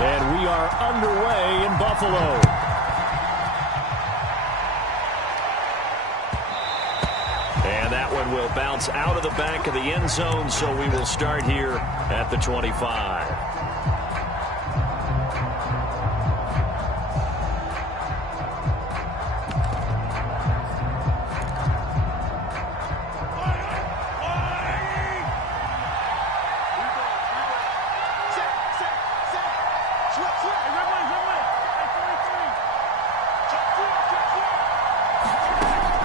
And we are underway in Buffalo. And that one will bounce out of the back of the end zone, so we will start here at the 25.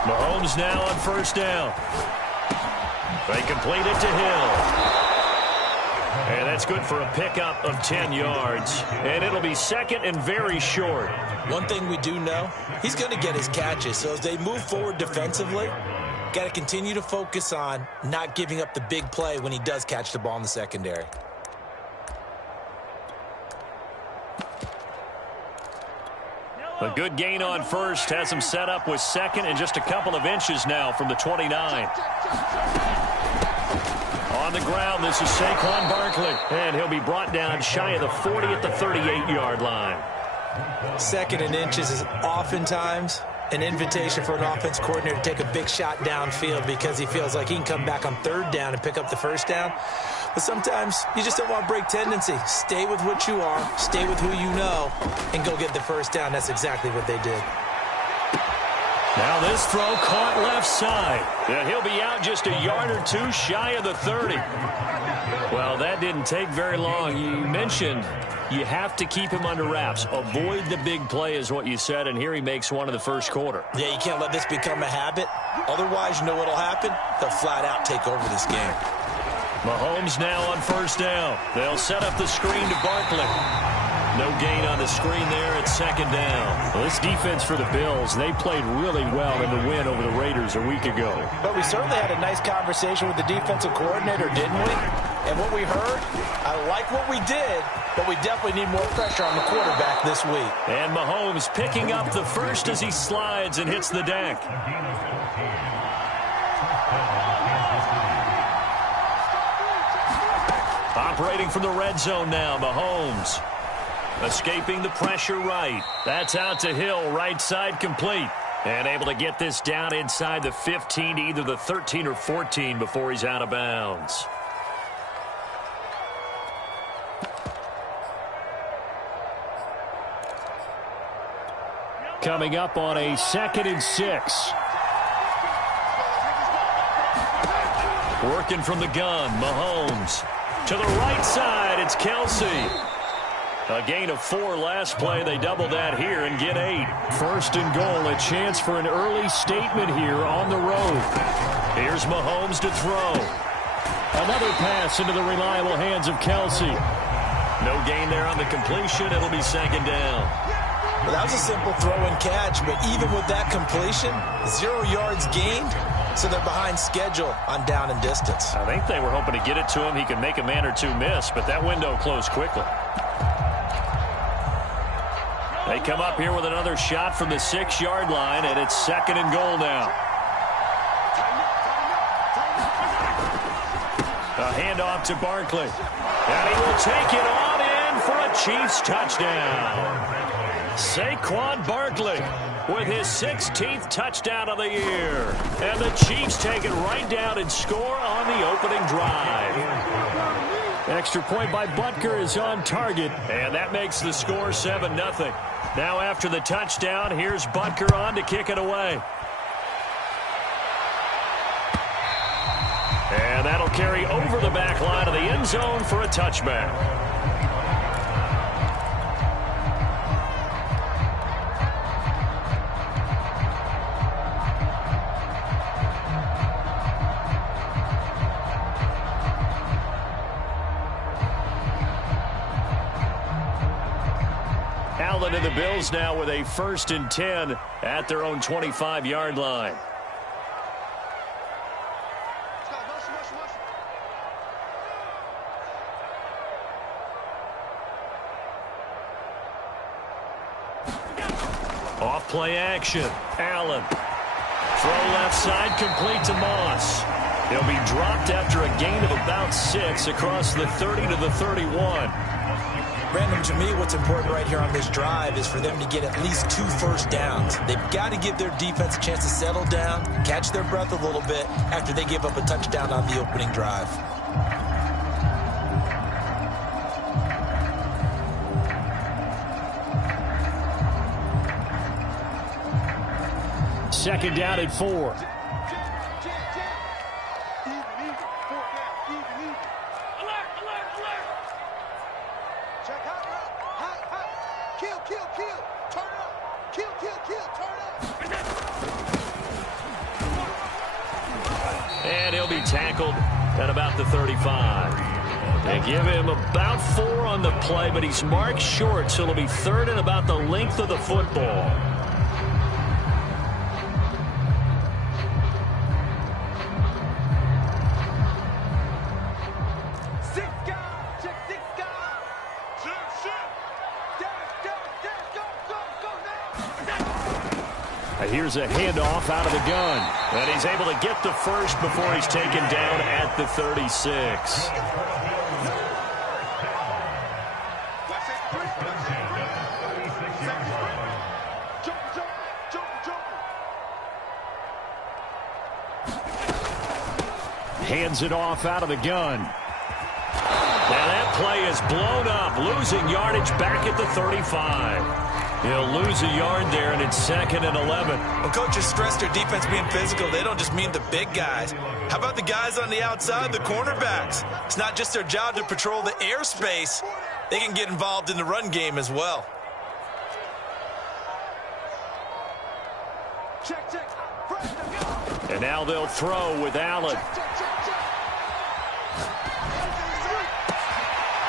Mahomes now on first down. They complete it to Hill. And that's good for a pickup of 10 yards. And it'll be second and very short. One thing we do know, he's going to get his catches. So as they move forward defensively, got to continue to focus on not giving up the big play when he does catch the ball in the secondary. A good gain on first has him set up with second and just a couple of inches now from the 29. On the ground, this is Saquon Barkley, and he'll be brought down shy of the 40 at the 38-yard line. Second and inches is oftentimes an invitation for an offense coordinator to take a big shot downfield because he feels like he can come back on third down and pick up the first down. But sometimes you just don't want to break tendency. Stay with what you are, stay with who you know, and go get the first down. That's exactly what they did. Now this throw caught left side. And he'll be out just a yard or two shy of the 30. Well, that didn't take very long. You mentioned you have to keep him under wraps. Avoid the big play is what you said, and here he makes one in the first quarter. Yeah, you can't let this become a habit. Otherwise, you know what will happen? They'll flat out take over this game. Mahomes now on first down. They'll set up the screen to Barkley. No gain on the screen there at second down. Well, this defense for the Bills, they played really well in the win over the Raiders a week ago. But we certainly had a nice conversation with the defensive coordinator, didn't we? And what we heard, I like what we did, but we definitely need more pressure on the quarterback this week. And Mahomes picking up the first as he slides and hits the deck. Operating from the red zone now, Mahomes. Escaping the pressure right. That's out to Hill, right side complete. And able to get this down inside the 15 to either the 13 or 14 before he's out of bounds. Coming up on a 2nd and 6. Working from the gun, Mahomes. To the right side, it's Kelsey. A gain of 4 last play. They double that here and get 8. First and goal, a chance for an early statement here on the road. Here's Mahomes to throw. Another pass into the reliable hands of Kelsey. No gain there on the completion. It'll be second down. Well, that was a simple throw and catch, but even with that completion, 0 yards gained, so they're behind schedule on down and distance. I think they were hoping to get it to him. He could make a man or two miss, but that window closed quickly. They come up here with another shot from the 6-yard line, and it's second and goal now. A handoff to Barkley. And he will take it on in for a Chiefs touchdown. Saquon Barkley with his 16th touchdown of the year. And the Chiefs take it right down and score on the opening drive. Extra point by Butker is on target, and that makes the score 7-0. Now after the touchdown, here's Butker on to kick it away. And that'll carry over the back line of the end zone for a touchback. Allen and the Bills now with a 1st and 10 at their own 25-yard line. Off play action. Allen. Throw left side complete to Moss. He'll be dropped after a gain of about 6 across the 30 to the 31. Brandon, Coach, to me, what's important right here on this drive is for them to get at least 2 first downs. They've got to give their defense a chance to settle down, catch their breath a little bit after they give up a touchdown on the opening drive. Second down at 4. And he'll be tackled at about the 35. They give him about 4 on the play, but he's marked short, so it'll be third and about the length of the football. Here's a handoff out of the gun. And he's able to get the first before he's taken down at the 36. Hands it off out of the gun. Now that play is blown up, losing yardage back at the 35. He'll lose a yard there, and it's 2nd and 11. When coaches stress their defense being physical, they don't just mean the big guys. How about the guys on the outside, the cornerbacks? It's not just their job to patrol the airspace. They can get involved in the run game as well. And now they'll throw with Allen.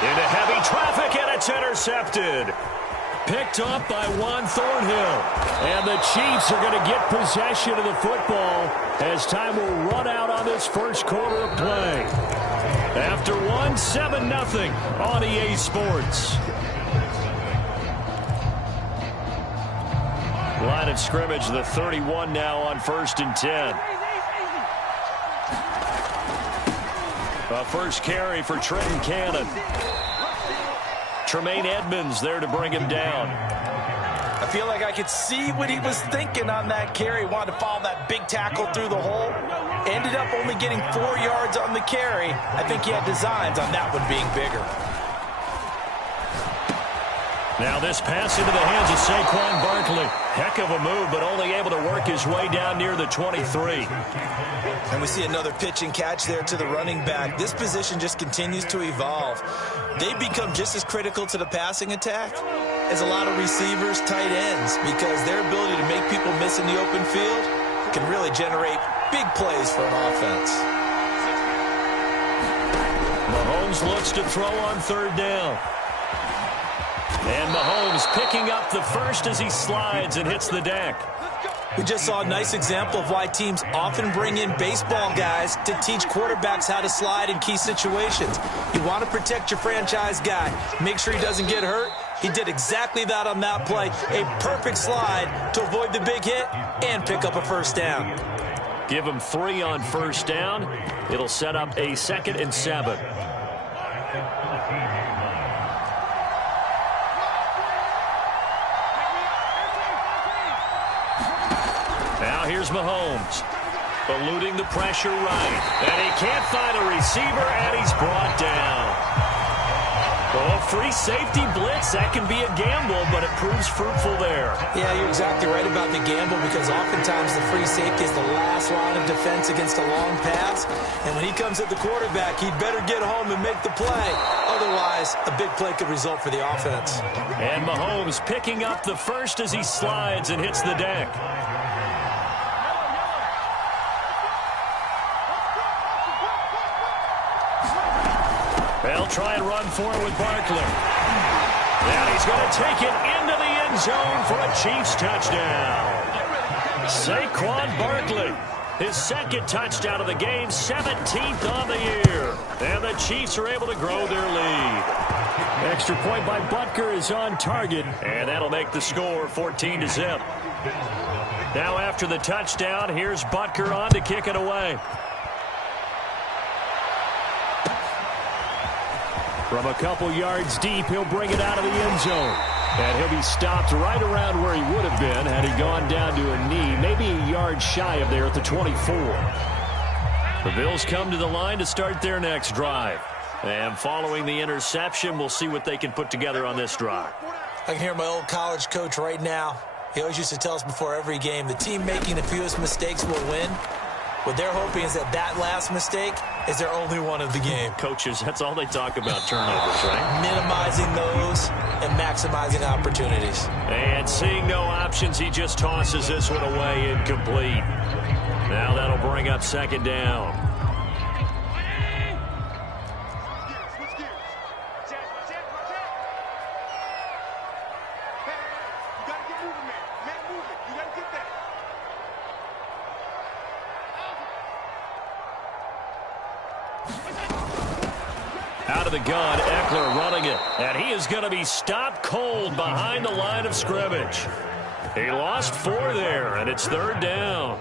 Into heavy traffic, and it's intercepted. Picked up by Juan Thornhill. And the Chiefs are going to get possession of the football as time will run out on this first quarter of play. After 7-0 on EA Sports. Line of scrimmage, the 31 now on 1st and 10. A first carry for Trenton Cannon. Tremaine Edmonds there to bring him down. I feel like I could see what he was thinking on that carry. Wanted to follow that big tackle through the hole. Ended up only getting 4 yards on the carry. I think he had designs on that one being bigger. Now this pass into the hands of Saquon Barkley. Heck of a move, but only able to work his way down near the 23. And we see another pitch and catch there to the running back. This position just continues to evolve. They become just as critical to the passing attack as a lot of receivers, tight ends, because their ability to make people miss in the open field can really generate big plays for an offense. Mahomes looks to throw on 3rd down. And Mahomes picking up the first as he slides and hits the deck. We just saw a nice example of why teams often bring in baseball guys to teach quarterbacks how to slide in key situations. You want to protect your franchise guy. Make sure he doesn't get hurt. He did exactly that on that play. A perfect slide to avoid the big hit and pick up a first down. Give him 3 on 1st down. It'll set up a 2nd and 7. Now here's Mahomes, eluding the pressure right. And he can't find a receiver, and he's brought down. Oh, free safety blitz, that can be a gamble, but it proves fruitful there. Yeah, you're exactly right about the gamble, because oftentimes the free safety is the last line of defense against a long pass. And when he comes at the quarterback, he'd better get home and make the play. Otherwise, a big play could result for the offense. And Mahomes picking up the first as he slides and hits the deck. They'll try and run for it with Barkley. And he's going to take it into the end zone for a Chiefs touchdown. Saquon Barkley, his 2nd touchdown of the game, 17th on the year. And the Chiefs are able to grow their lead. Extra point by Butker is on target, and that'll make the score 14-0. Now after the touchdown, here's Butker on to kick it away. From a couple yards deep, he'll bring it out of the end zone. And he'll be stopped right around where he would have been had he gone down to a knee, maybe a yard shy of there at the 24. The Bills come to the line to start their next drive. And following the interception, we'll see what they can put together on this drive. I can hear my old college coach right now. He always used to tell us before every game, the team making the fewest mistakes will win. What they're hoping is that last mistake is their only one of the game. Coaches, that's all they talk about, turnovers, right? Minimizing those and maximizing opportunities. And seeing no options, he just tosses this one away incomplete. Now that'll bring up second down. Out of the gun, Eckler running it. And he is going to be stopped cold behind the line of scrimmage. He lost 4 there, and it's third down.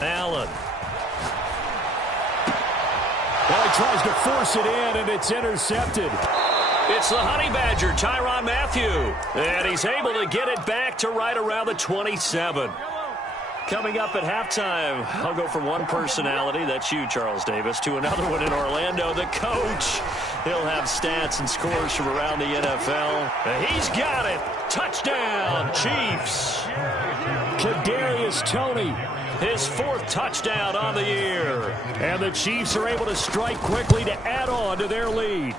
Allen. Well, he tries to force it in, and it's intercepted. It's the Honey Badger, Tyrann Mathieu. And he's able to get it back to right around the 27. Coming up at halftime, I'll go from one personality, that's you, Charles Davis, to another one in Orlando, the coach. He'll have stats and scores from around the NFL. And he's got it. Touchdown, Chiefs. Kadarius Toney, his 4th touchdown on the year. And the Chiefs are able to strike quickly to add on to their lead.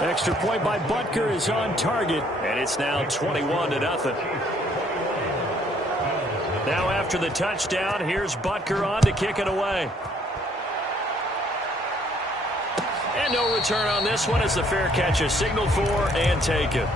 Extra point by Butker is on target, and it's now 21-0. Now after the touchdown, here's Butker on to kick it away. And no return on this one as the fair catch is signaled for and taken.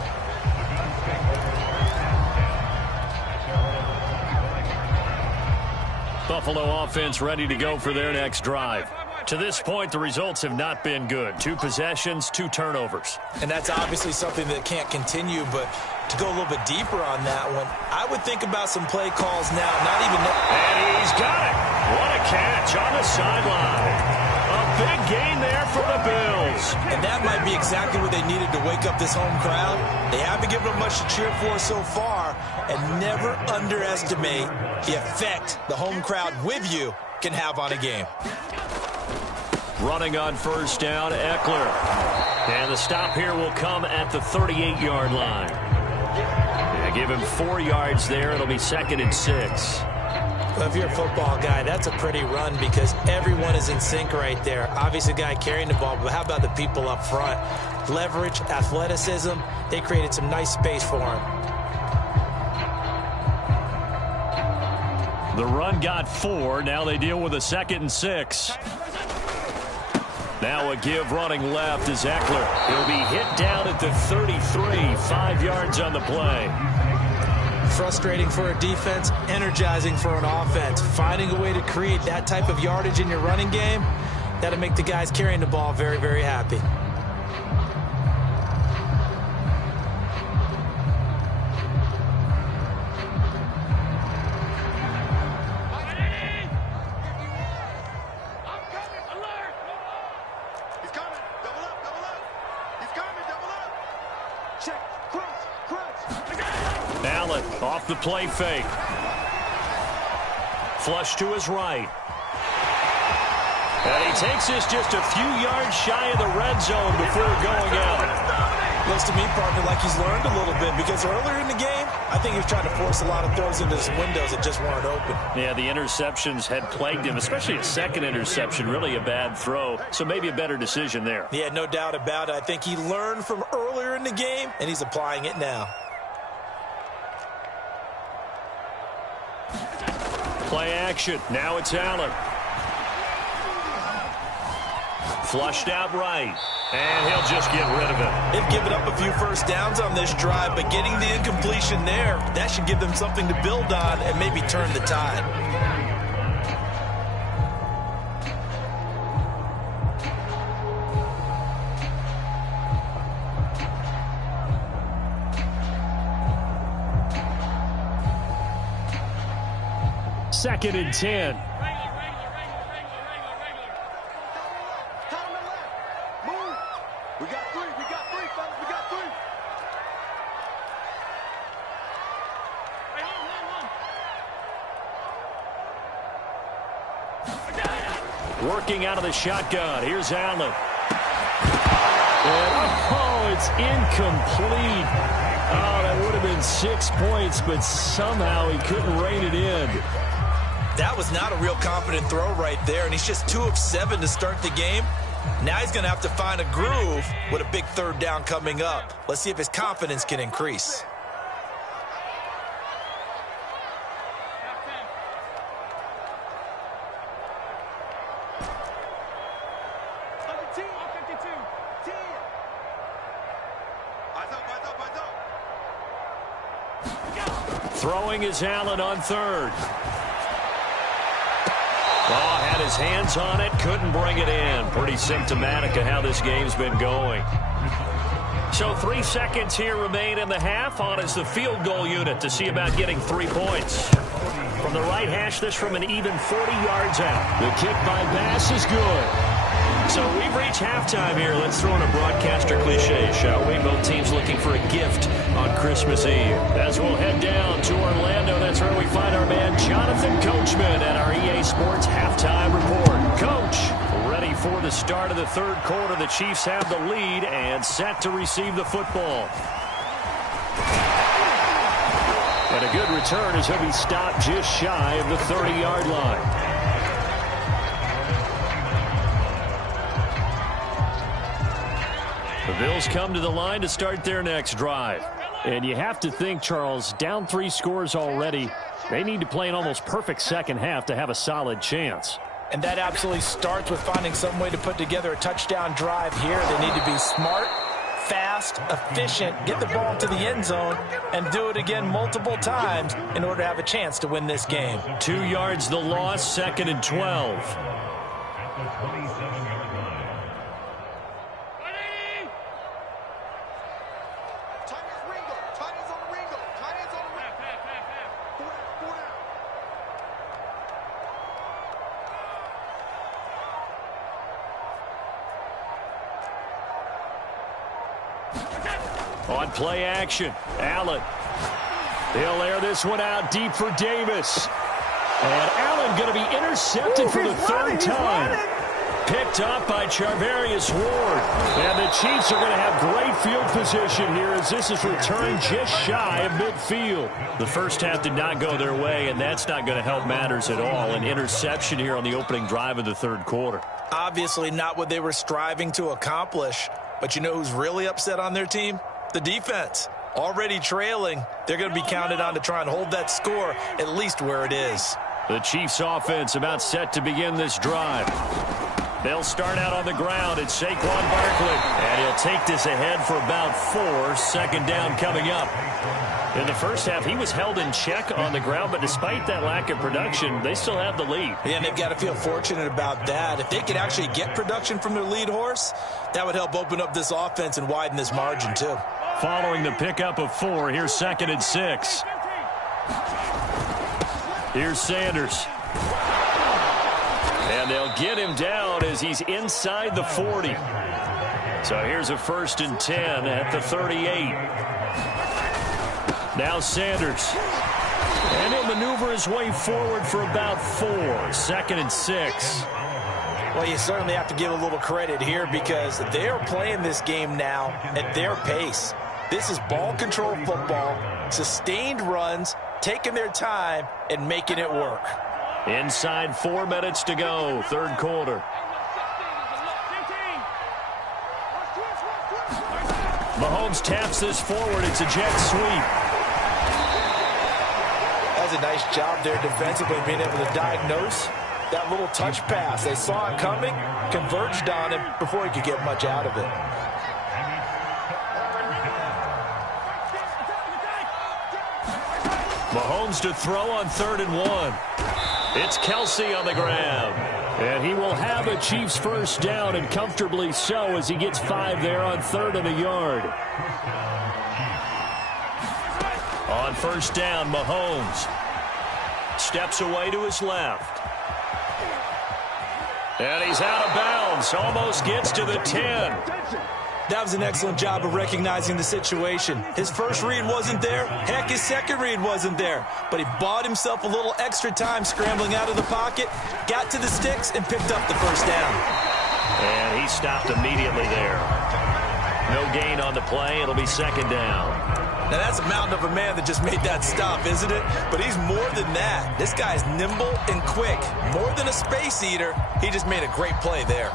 Buffalo offense ready to go for their next drive. To this point, the results have not been good. 2 possessions, 2 turnovers. And that's obviously something that can't continue, but to go a little bit deeper on that one, I would think about some play calls now, not even... And he's got it. What a catch on the sideline. A big gain there for the Bills. And that might be exactly what they needed to wake up this home crowd. They haven't given them much to cheer for so far, and never underestimate the effect the home crowd with you can have on a game. Running on first down, Eckler. And the stop here will come at the 38-yard line. Yeah, give him 4 yards there. It'll be 2nd and 6. Well, if you're a football guy, that's a pretty run because everyone is in sync right there. Obviously, the guy carrying the ball, but how about the people up front? Leverage, athleticism, they created some nice space for him. The run got 4. Now they deal with a 2nd and 6. Now a give running left is Eckler. He'll be hit down at the 33, 5 yards on the play. Frustrating for a defense, energizing for an offense. Finding a way to create that type of yardage in your running game, that'll make the guys carrying the ball very, very happy. Allen off the play fake. Flush to his right. And he takes this just a few yards shy of the red zone before going out. Looks to me, partner, like he's learned a little bit because earlier in the game, I think he was trying to force a lot of throws into some windows that just weren't open. Yeah, the interceptions had plagued him, especially his 2nd interception, really a bad throw. So maybe a better decision there. Yeah, no doubt about it. I think he learned from earlier in the game, and he's applying it now. Play action. Now it's Allen. Flushed out right. And he'll just get rid of it. They've given up a few first downs on this drive, but getting the incompletion there, that should give them something to build on and maybe turn the tide. 2nd and 10. We got three, fellas. We got three. Working out of the shotgun. Here's Allen. And, it's incomplete. Oh, that would have been 6 points, but somehow he couldn't rein it in. That was not a real confident throw right there, and he's just 2 of 7 to start the game. Now he's going to have to find a groove with a big 3rd down coming up. Let's see if his confidence can increase. Throwing is Allen on 3rd. Oh, had his hands on it, couldn't bring it in. Pretty symptomatic of how this game's been going. So 3 seconds here remain in the half. On is the field goal unit to see about getting 3 points. From the right hash, this from an even 40 yards out. The kick by Bass is good. So we've reached halftime here. Let's throw in a broadcaster cliche, shall we? Both teams looking for a gift on Christmas Eve. As we'll head down to Orlando, that's where we find our man Jonathan Coachman at our EA Sports Halftime Report. Coach, ready for the start of the 3rd quarter. The Chiefs have the lead and set to receive the football. And a good return as he'll be stopped just shy of the 30-yard line. The Bills come to the line to start their next drive. And you have to think, Charles, down 3 scores already. They need to play an almost perfect second half to have a solid chance. And that absolutely starts with finding some way to put together a touchdown drive here. They need to be smart, fast, efficient, get the ball to the end zone, and do it again multiple times in order to have a chance to win this game. 2 yards the loss, 2nd and 12. On play action, Allen. He'll air this one out deep for Davis. And Allen going to be intercepted for the 3rd time. Picked up by Charvarius Ward. And the Chiefs are going to have great field position here as this is returned just shy of midfield. The first half did not go their way, and that's not going to help matters at all. An interception here on the opening drive of the 3rd quarter. Obviously not what they were striving to accomplish. But you know who's really upset on their team? The defense. Already trailing. They're going to be counted on to try and hold that score at least where it is. The Chiefs offense about set to begin this drive. They'll start out on the ground. It's Saquon Barkley. And he'll take this ahead for about 4. 2nd down coming up. In the first half, he was held in check on the ground, but despite that lack of production, they still have the lead. Yeah, and they've got to feel fortunate about that. If they could actually get production from their lead horse, that would help open up this offense and widen this margin, too. Following the pickup of 4, here's 2nd and 6. Here's Sanders. And they'll get him down as he's inside the 40. So here's a 1st and 10 at the 38. Now Sanders. And he'll maneuver his way forward for about 4. 2nd and 6. Well, you certainly have to give a little credit here because they are playing this game now at their pace. This is ball control football, sustained runs, taking their time and making it work. Inside 4 minutes to go, 3rd quarter. Mahomes taps this forward. It's a jet sweep. That's a nice job there defensively, being able to diagnose that little touch pass. They saw it coming, converged on him before he could get much out of it. Mahomes to throw on 3rd and 1. It's Kelsey on the ground. And he will have a Chiefs 1st down, and comfortably so as he gets 5 there on 3rd and a yard. On 1st down, Mahomes. steps away to his left. And he's out of bounds. Almost gets to the 10. That was an excellent job of recognizing the situation. His first read wasn't there. Heck, his second read wasn't there. But he bought himself a little extra time scrambling out of the pocket, got to the sticks, and picked up the first down. And he stopped immediately there. No gain on the play. It'll be second down. Now, that's a mountain of a man that just made that stop, isn't it? But he's more than that. This guy's nimble and quick. More than a space eater, he just made a great play there.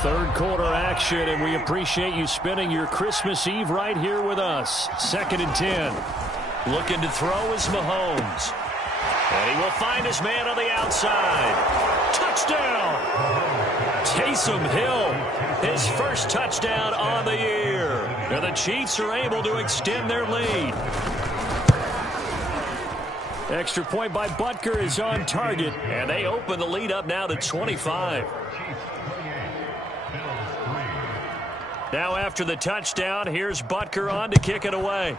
Third quarter action, and we appreciate you spending your Christmas Eve right here with us. 2nd and 10. Looking to throw is Mahomes. And he will find his man on the outside. Touchdown! Taysom Hill, his first touchdown on the year. And the Chiefs are able to extend their lead. Extra point by Butker is on target, and they open the lead up now to 25. Now after the touchdown, here's Butker on to kick it away.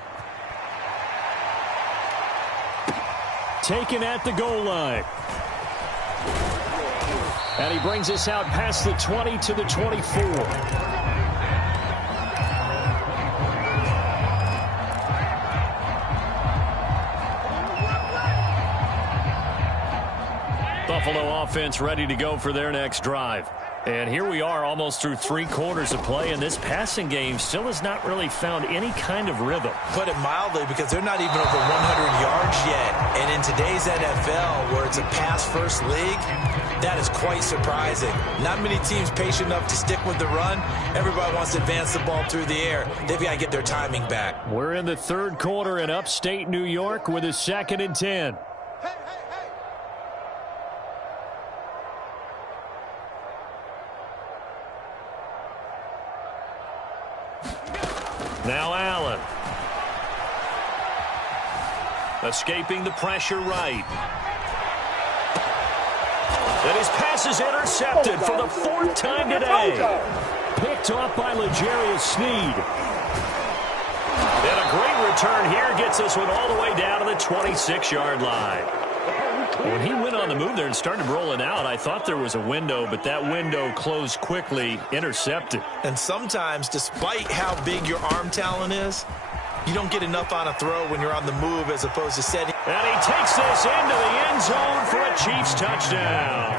Taken at the goal line. And he brings us out past the 20 to the 24. Buffalo offense ready to go for their next drive. And here we are almost through 3 quarters of play, and this passing game still has not really found any kind of rhythm. Put it mildly, because they're not even over 100 yards yet. And in today's NFL, where it's a pass-first league, that is quite surprising. Not many teams patient enough to stick with the run. Everybody wants to advance the ball through the air. They've got to get their timing back. We're in the third quarter in upstate New York with a 2nd and 10. Now Allen. Escaping the pressure right. And his pass is intercepted for the 4th time today. Picked off by L'Jarius Sneed. And a great return here gets this one all the way down to the 26-yard line. When he went on the move there and started rolling out, I thought there was a window, but that window closed quickly, intercepted. And sometimes, despite how big your arm talent is, you don't get enough on a throw when you're on the move as opposed to setting. And he takes this into the end zone for a Chiefs touchdown.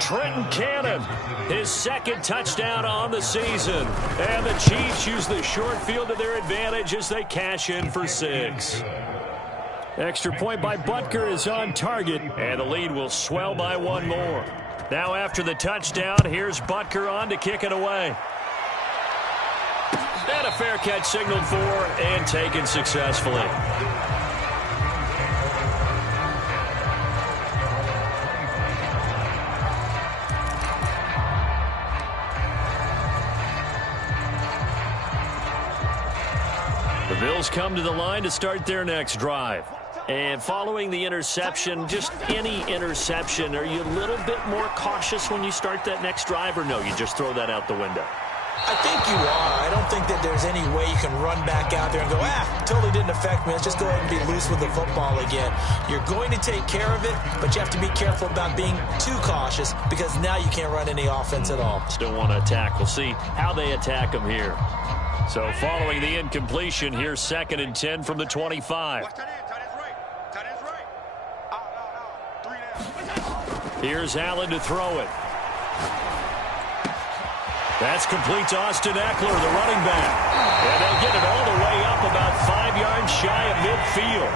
Trenton Cannon, his 2nd touchdown on the season. And the Chiefs use the short field to their advantage as they cash in for 6. Extra point by Butker is on target, and the lead will swell by 1 more. Now after the touchdown, here's Butker on to kick it away. And a fair catch signaled for and taken successfully. The Bills come to the line to start their next drive. And following the interception, just any interception, are you a little bit more cautious when you start that next drive, or no, you just throw that out the window? I think you are. I don't think that there's any way you can run back out there and go, totally didn't affect me. Let's just go ahead and be loose with the football again. You're going to take care of it, but you have to be careful about being too cautious, because now you can't run any offense at all. Still want to attack. We'll see how they attack them here. So following the incompletion, here's 2nd and 10 from the 25. Here's Allen to throw it. That's complete to Austin Eckler, the running back. And they'll get it all the way up about 5 yards shy of midfield.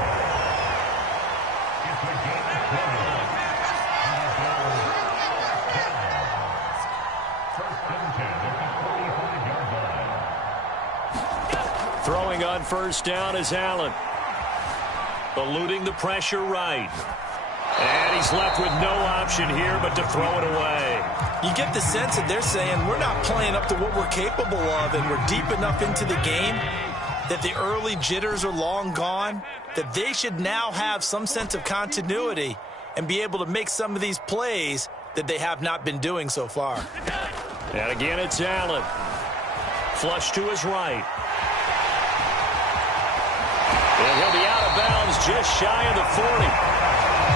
Throwing on first down is Allen. Eluding the pressure right. And he's left with no option here but to throw it away. You get the sense that they're saying we're not playing up to what we're capable of, and we're deep enough into the game that the early jitters are long gone, that they should now have some sense of continuity and be able to make some of these plays that they have not been doing so far. And again, it's Allen. Flush to his right. And he'll be out of bounds just shy of the 40.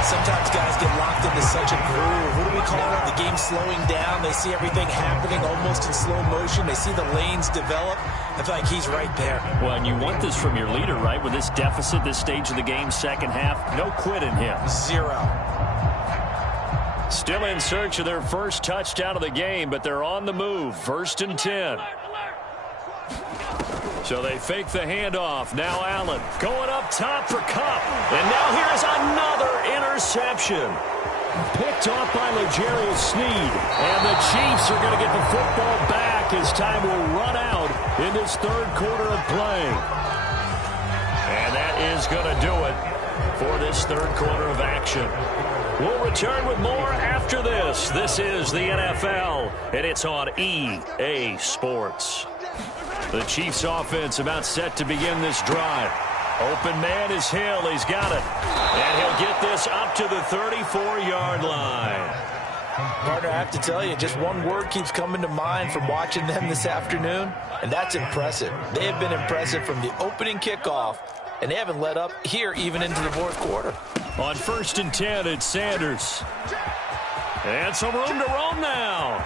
Sometimes guys get locked into such a groove. What do we call it? The game slowing down. They see everything happening almost in slow motion. They see the lanes develop. I feel like he's right there. Well, and you want this from your leader, right? With this deficit, this stage of the game, second half, no quit in him. 0. Still in search of their first touchdown of the game, but they're on the move. 1st and 10. So they fake the handoff. Now Allen going up top for Kupp. And now here's another interception. Picked off by L'Jarius Sneed. And the Chiefs are going to get the football back as time will run out in this third quarter of play. And that is going to do it for this third quarter of action. We'll return with more after this. This is the NFL, and it's on EA Sports. The Chiefs offense about set to begin this drive. Open man is Hill. He's got it. And he'll get this up to the 34-yard line. Partner, I have to tell you, just one word keeps coming to mind from watching them this afternoon, and that's impressive. They have been impressive from the opening kickoff, and they haven't let up here even into the fourth quarter. On 1st and 10, it's Sanders. And some room to roam now.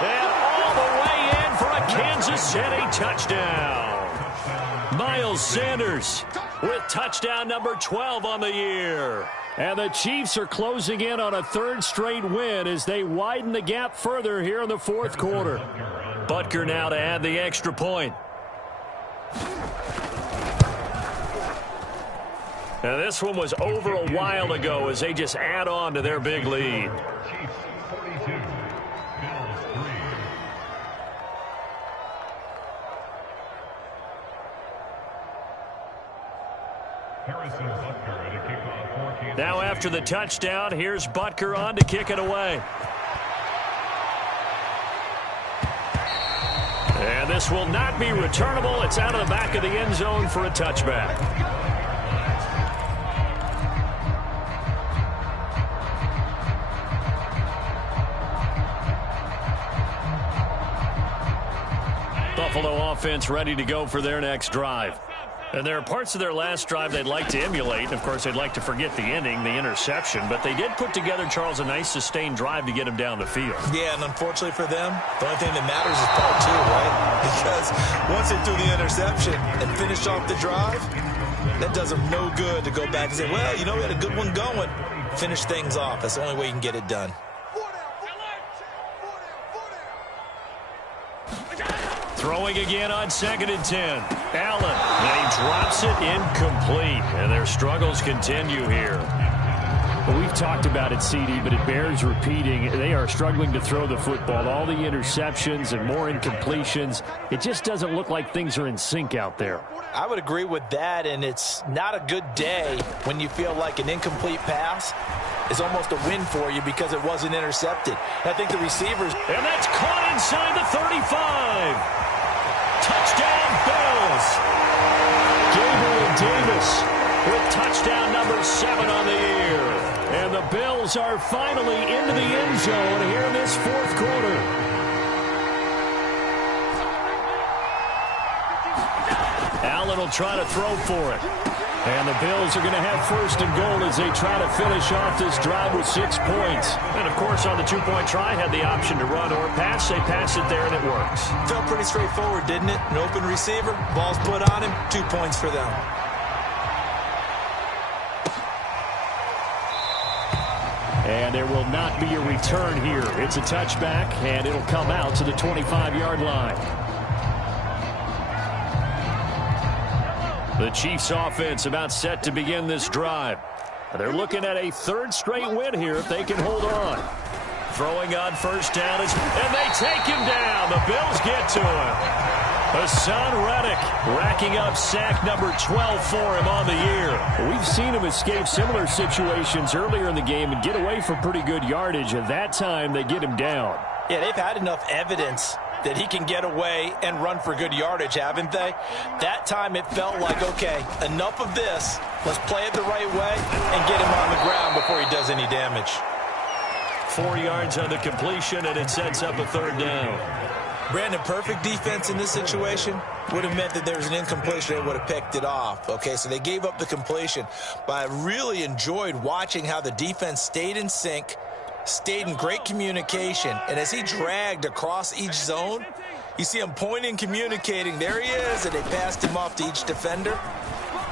And all the way in for a Kansas City touchdown. Miles Sanders with touchdown number 12 on the year. And the Chiefs are closing in on a third straight win as they widen the gap further here in the fourth quarter. Butker now to add the extra point. Now this one was over a while ago as they just add on to their big lead. Now after the touchdown, here's Butker on to kick it away. And this will not be returnable. It's out of the back of the end zone for a touchback. Buffalo offense ready to go for their next drive. And there are parts of their last drive they'd like to emulate. Of course, they'd like to forget the ending, the interception. But they did put together, Charles, a nice sustained drive to get them down the field. Yeah, and unfortunately for them, the only thing that matters is part 2, right? Because once they threw the interception and finished off the drive, that does them no good to go back and say, well, you know, we had a good one going. Finish things off. That's the only way you can get it done. Throwing again on 2nd and 10. Allen, and he drops it incomplete. And their struggles continue here. Well, we've talked about it, CD, but it bears repeating. They are struggling to throw the football. All the interceptions and more incompletions. It just doesn't look like things are in sync out there. I would agree with that, and it's not a good day when you feel like an incomplete pass is almost a win for you because it wasn't intercepted. I think the receivers... And that's caught inside the 35. Touchdown, Bills. Gabriel Davis with touchdown number 7 on the year. And the Bills are finally into the end zone here in this fourth quarter. Allen will try to throw for it. And the Bills are going to have 1st and goal as they try to finish off this drive with 6 points. And, of course, on the 2-point try, had the option to run or pass. They pass it there, and it works. Felt pretty straightforward, didn't it? An open receiver, ball's put on him, 2 points for them. And there will not be a return here. It's a touchback, and it'll come out to the 25-yard line. The Chiefs offense about set to begin this drive. They're looking at a third straight win here if they can hold on. Throwing on 1st down, and they take him down. The Bills get to him. Hassan Reddick racking up sack number 12 for him on the year. We've seen him escape similar situations earlier in the game and get away from pretty good yardage. At that time, they get him down. Yeah, they've had enough evidence that he can get away and run for good yardage, haven't they? That time it felt like, okay, enough of this. Let's play it the right way and get him on the ground before he does any damage. 4 yards on the completion, and it sets up a third down. Brandon, perfect defense in this situation would have meant that there was an incompletion. They would have picked it off. Okay, so they gave up the completion. But I really enjoyed watching how the defense stayed in sync, stayed in great communication. And as he dragged across each zone, you see him pointing, communicating. There he is, and they passed him off to each defender.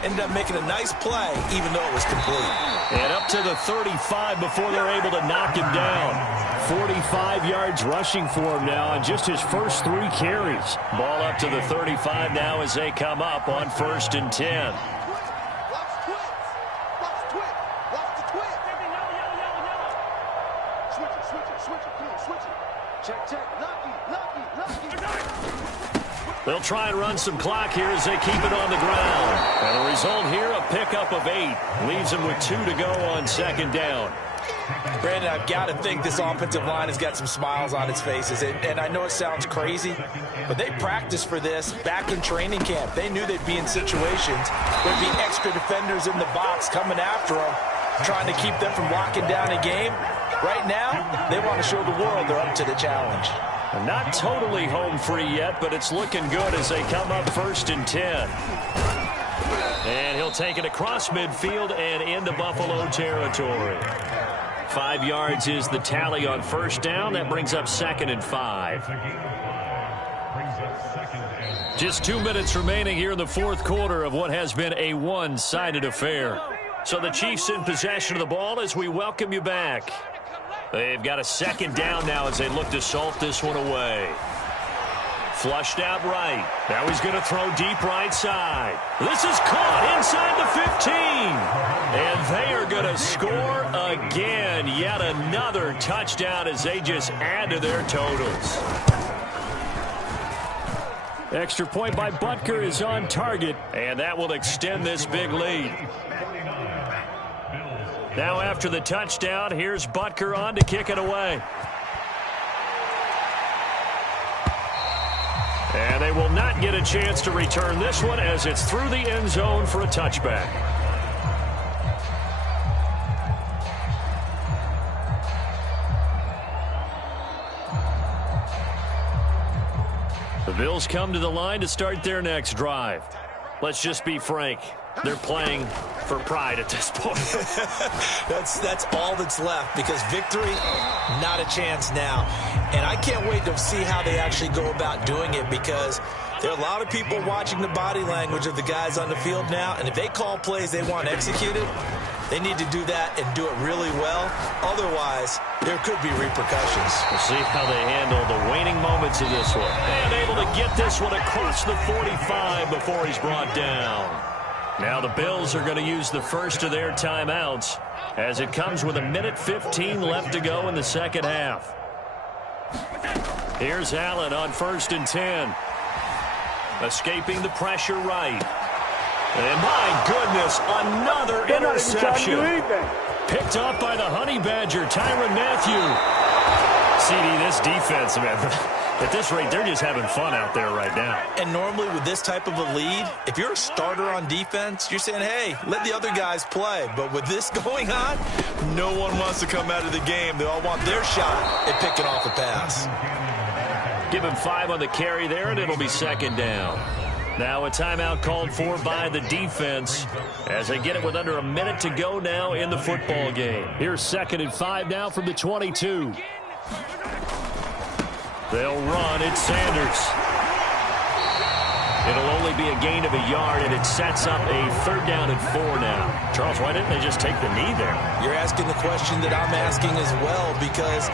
Ended up making a nice play, even though it was complete. And up to the 35 before they're able to knock him down. 45 yards rushing for him now on just his first 3 carries. Ball up to the 35 now as they come up on 1st and 10. They'll try and run some clock here as they keep it on the ground. And the result here, a pickup of 8. Leaves them with 2 to go on 2nd down. Brandon, I've got to think this offensive line has got some smiles on its faces. And I know it sounds crazy, but they practiced for this back in training camp. They knew they'd be in situations where there'd be extra defenders in the box coming after them, trying to keep them from locking down a game. Right now, they want to show the world they're up to the challenge. Not totally home free yet, but it's looking good as they come up 1st and 10. And he'll take it across midfield and into Buffalo territory. 5 yards is the tally on 1st down. That brings up 2nd and 5. Just 2 minutes remaining here in the 4th quarter of what has been a one-sided affair. So the Chiefs in possession of the ball as we welcome you back. They've got a 2nd down now as they look to salt this one away. Flushed out right. Now he's going to throw deep right side. This is caught inside the 15. And they are going to score again. Yet another touchdown as they just add to their totals. Extra point by Butker is on target. And that will extend this big lead. Now after the touchdown, here's Butker on to kick it away. And they will not get a chance to return this one as it's through the end zone for a touchback. The Bills come to the line to start their next drive. Let's just be frank. They're playing for pride at this point. That's all that's left, because victory, not a chance now. And I can't wait to see how they actually go about doing it, because there are a lot of people watching the body language of the guys on the field now, and if they call plays they want executed, they need to do that and do it really well. Otherwise, there could be repercussions. We'll see how they handle the waning moments of this one. And able to get this one across the 45 before he's brought down. Now the Bills are going to use the first of their timeouts as it comes with 1:15 left to go in the 2nd half. Here's Allen on 1st and 10. Escaping the pressure right. And my goodness, another interception. Picked off by the Honey Badger, Tyrann Mathieu. CD, this defense, man, at this rate, they're just having fun out there right now. And normally with this type of a lead, if you're a starter on defense, you're saying, hey, let the other guys play. But with this going on, no one wants to come out of the game. They all want their shot at picking off a pass. Give him 5 on the carry there, and it'll be 2nd down. Now a timeout called for by the defense as they get it with under a minute to go now in the football game. Here's 2nd and 5 now from the 22. They'll run. It's Sanders. It'll only be a gain of a yard, and it sets up a 3rd down and 4 now. Charles, why didn't they just take the knee there? You're asking the question that I'm asking as well, because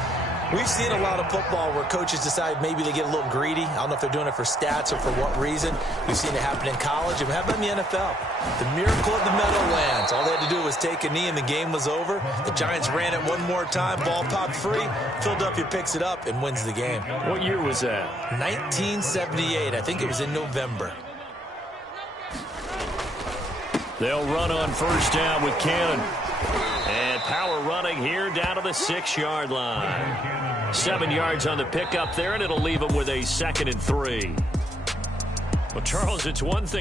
we've seen a lot of football where coaches decide maybe they get a little greedy. I don't know if they're doing it for stats or for what reason. We've seen it happen in college, and how about in the NFL? The miracle of the Meadowlands. All they had to do was take a knee, and the game was over. The Giants ran it one more time. Ball popped free. Philadelphia picks it up and wins the game. What year was that? 1978. I think it was in November. They'll run on 1st down with Cannon. And power running here down to the 6-yard line. 7 yards on the pickup there, and it'll leave them with a 2nd and 3. Well, Charles, it's one thing